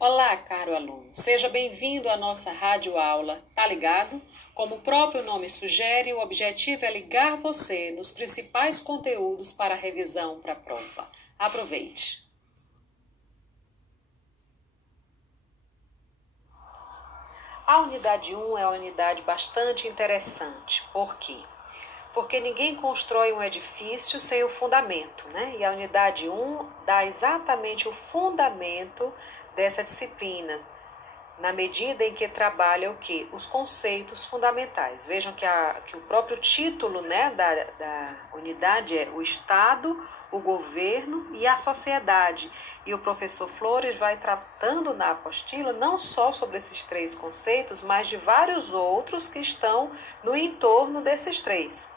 Olá, caro aluno. Seja bem-vindo à nossa rádio-aula. Tá ligado? Como o próprio nome sugere, o objetivo é ligar você nos principais conteúdos para a revisão para a prova. Aproveite! A unidade 1 é uma unidade bastante interessante. Por quê? Porque ninguém constrói um edifício sem o fundamento, né? E a unidade 1 dá exatamente o fundamento dessa disciplina, na medida em que trabalha o quê? Os conceitos fundamentais. Vejam que o próprio título, né, da unidade é o Estado, o governo e a sociedade. E o professor Flores vai tratando na apostila não só sobre esses três conceitos, mas de vários outros que estão no entorno desses três.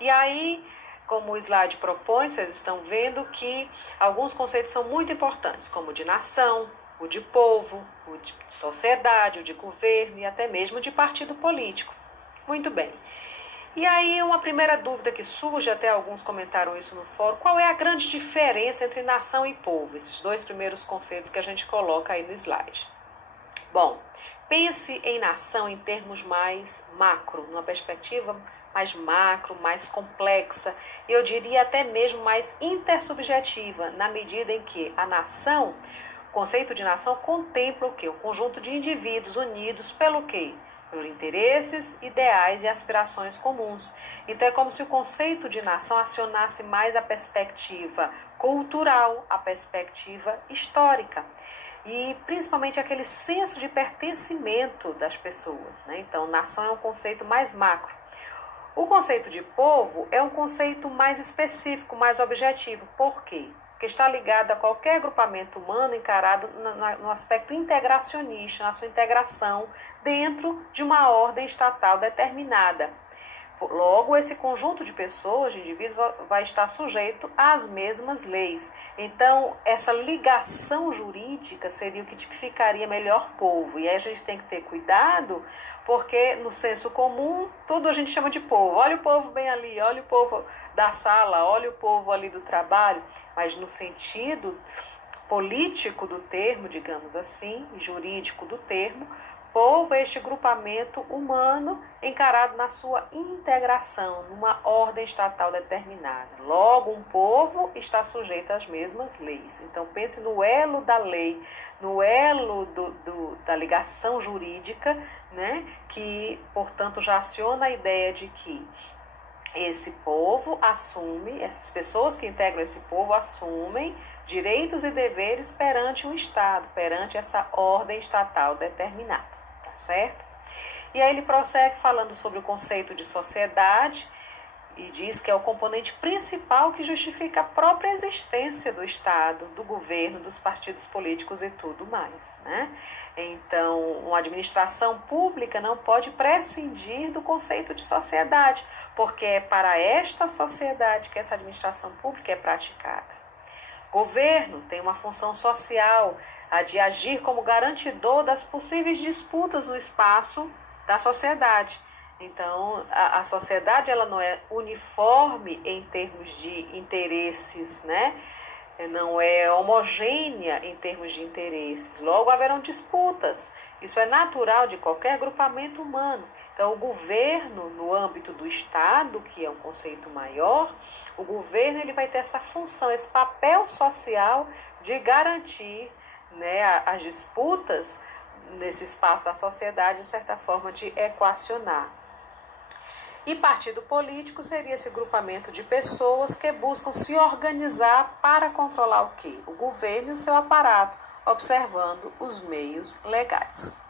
E aí, como o slide propõe, vocês estão vendo que alguns conceitos são muito importantes, como o de nação, o de povo, o de sociedade, o de governo e até mesmo de partido político. Muito bem. E aí uma primeira dúvida que surge, até alguns comentaram isso no fórum, qual é a grande diferença entre nação e povo? Esses dois primeiros conceitos que a gente coloca aí no slide. Bom, pense em nação em termos mais macro, numa perspectiva mais macro, mais complexa, eu diria até mesmo mais intersubjetiva, na medida em que a nação, o conceito de nação contempla o quê? O conjunto de indivíduos unidos pelo quê? Por interesses, ideais e aspirações comuns. Então é como se o conceito de nação acionasse mais a perspectiva cultural, a perspectiva histórica e principalmente aquele senso de pertencimento das pessoas, né? Então, nação é um conceito mais macro. O conceito de povo é um conceito mais específico, mais objetivo. Por quê? Porque está ligado a qualquer agrupamento humano encarado no aspecto integracionista, na sua integração dentro de uma ordem estatal determinada. Logo, esse conjunto de pessoas, de indivíduos, vai estar sujeito às mesmas leis. Então, essa ligação jurídica seria o que tipificaria melhor povo. E aí a gente tem que ter cuidado, porque no senso comum, tudo a gente chama de povo. Olha o povo bem ali, olha o povo da sala, olha o povo ali do trabalho. Mas no sentido político do termo, digamos assim, jurídico do termo, povo é este grupamento humano encarado na sua integração, numa ordem estatal determinada. Logo, um povo está sujeito às mesmas leis. Então, pense no elo da lei, no elo da ligação jurídica, né, que, portanto, já aciona a ideia de que esse povo assume, essas pessoas que integram esse povo assumem direitos e deveres perante um Estado, perante essa ordem estatal determinada. Certo? E aí ele prossegue falando sobre o conceito de sociedade e diz que é o componente principal que justifica a própria existência do Estado, do governo, dos partidos políticos e tudo mais, né? Então, uma administração pública não pode prescindir do conceito de sociedade, porque é para esta sociedade que essa administração pública é praticada. Governo tem uma função social, a de agir como garantidor das possíveis disputas no espaço da sociedade. Então, a sociedade ela não é uniforme em termos de interesses, né? Não é homogênea em termos de interesses. Logo, haverão disputas. Isso é natural de qualquer agrupamento humano. Então, o governo, no âmbito do Estado, que é um conceito maior, o governo ele vai ter essa função, esse papel social de garantir, né, as disputas nesse espaço da sociedade, de certa forma, de equacionar. E partido político seria esse grupamento de pessoas que buscam se organizar para controlar o quê? O governo e o seu aparato, observando os meios legais.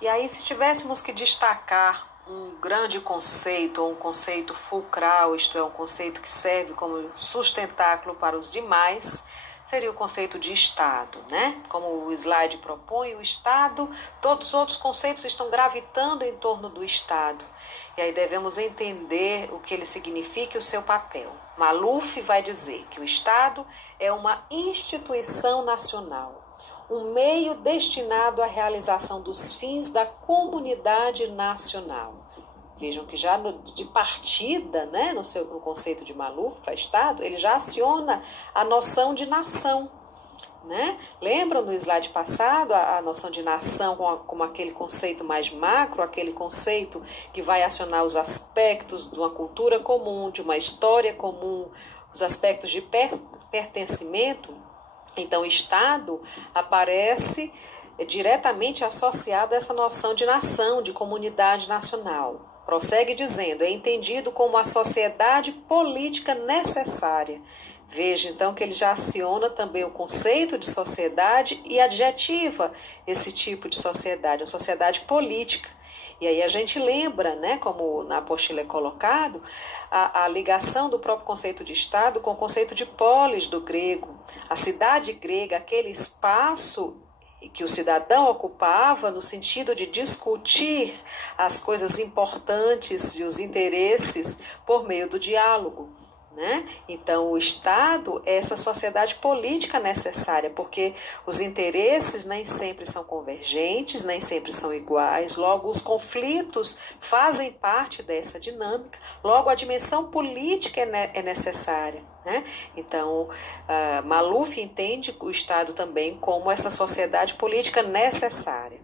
E aí, se tivéssemos que destacar um grande conceito, ou um conceito fulcral, isto é, um conceito que serve como sustentáculo para os demais, seria o conceito de Estado, né? Como o slide propõe, o Estado, todos os outros conceitos estão gravitando em torno do Estado. E aí devemos entender o que ele significa e o seu papel. Maluf vai dizer que o Estado é uma instituição nacional, um meio destinado à realização dos fins da comunidade nacional. Vejam que já de partida, né, no conceito de Maluf para Estado, ele já aciona a noção de nação. Né? Lembram no slide passado a noção de nação como aquele conceito mais macro, aquele conceito que vai acionar os aspectos de uma cultura comum, de uma história comum, os aspectos de pertencimento? Então, o Estado aparece diretamente associado a essa noção de nação, de comunidade nacional. Prossegue dizendo, é entendido como a sociedade política necessária. Veja, então, que ele já aciona também o conceito de sociedade e adjetiva esse tipo de sociedade, a sociedade política. E aí a gente lembra, né, como na apostila é colocado, a ligação do próprio conceito de Estado com o conceito de polis do grego. A cidade grega, aquele espaço que o cidadão ocupava no sentido de discutir as coisas importantes e os interesses por meio do diálogo. Né? Então, o Estado é essa sociedade política necessária, porque os interesses nem sempre são convergentes, nem sempre são iguais, logo os conflitos fazem parte dessa dinâmica, logo a dimensão política é necessária. Né? Então, Maluf entende o Estado também como essa sociedade política necessária.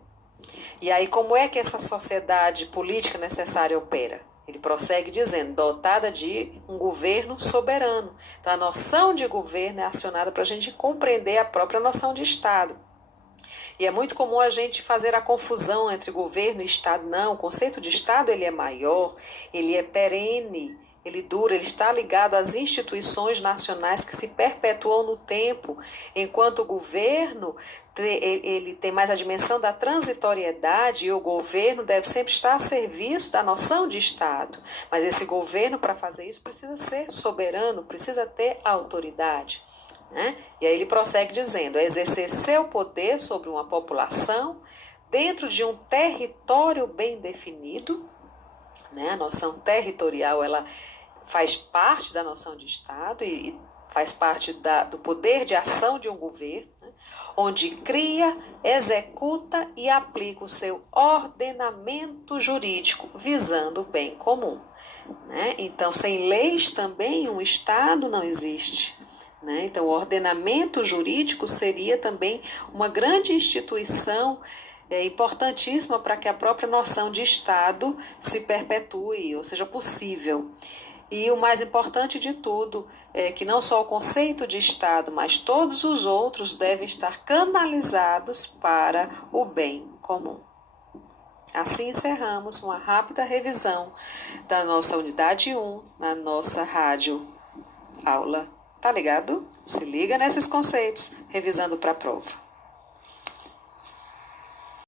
E aí, como é que essa sociedade política necessária opera? Ele prossegue dizendo, dotada de um governo soberano. Então, a noção de governo é acionada para a gente compreender a própria noção de Estado. E é muito comum a gente fazer a confusão entre governo e Estado. Não, o conceito de Estado ele é maior, ele é perene, ele dura, ele está ligado às instituições nacionais que se perpetuam no tempo, enquanto o governo ele tem mais a dimensão da transitoriedade e o governo deve sempre estar a serviço da noção de Estado. Mas esse governo, para fazer isso, precisa ser soberano, precisa ter autoridade. Né? E aí ele prossegue dizendo, é exercer seu poder sobre uma população dentro de um território bem definido. Né? A noção territorial ela faz parte da noção de Estado e faz parte do poder de ação de um governo, né? Onde cria, executa e aplica o seu ordenamento jurídico visando o bem comum. Né? Então, sem leis também um Estado não existe. Né? Então, o ordenamento jurídico seria também uma grande instituição importantíssima para que a própria noção de Estado se perpetue, ou seja, possível. E o mais importante de tudo é que não só o conceito de Estado, mas todos os outros devem estar canalizados para o bem comum. Assim encerramos uma rápida revisão da nossa unidade 1 na nossa rádio aula. Tá ligado? Se liga nesses conceitos, revisando para a prova.